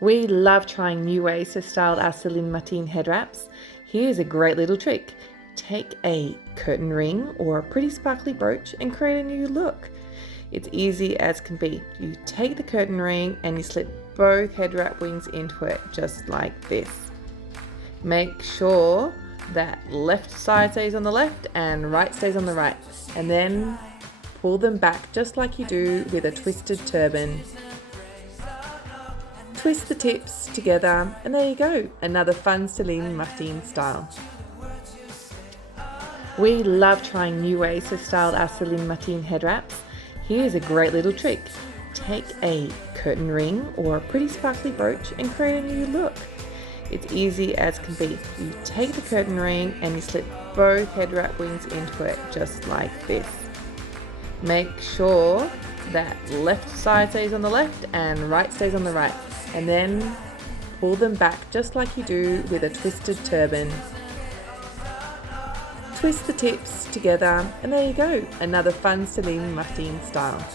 We love trying new ways to style our Celine Martine head wraps. Here's a great little trick. Take a curtain ring or a pretty sparkly brooch and create a new look. It's easy as can be. You take the curtain ring and you slip both head wrap wings into it just like this. Make sure that left side stays on the left and right stays on the right, and then pull them back just like you do with a twisted turban. Twist the tips together and there you go, another fun Celine Martine style. We love trying new ways to style our Celine Martine head wraps. Here's a great little trick. Take a curtain ring or a pretty sparkly brooch and create a new look. It's easy as can be. You take the curtain ring and you slip both head wrap wings into it just like this. Make sure that left side stays on the left and right stays on the right, and then pull them back just like you do with a twisted turban. Twist the tips together and there you go, another fun Celine Martine style.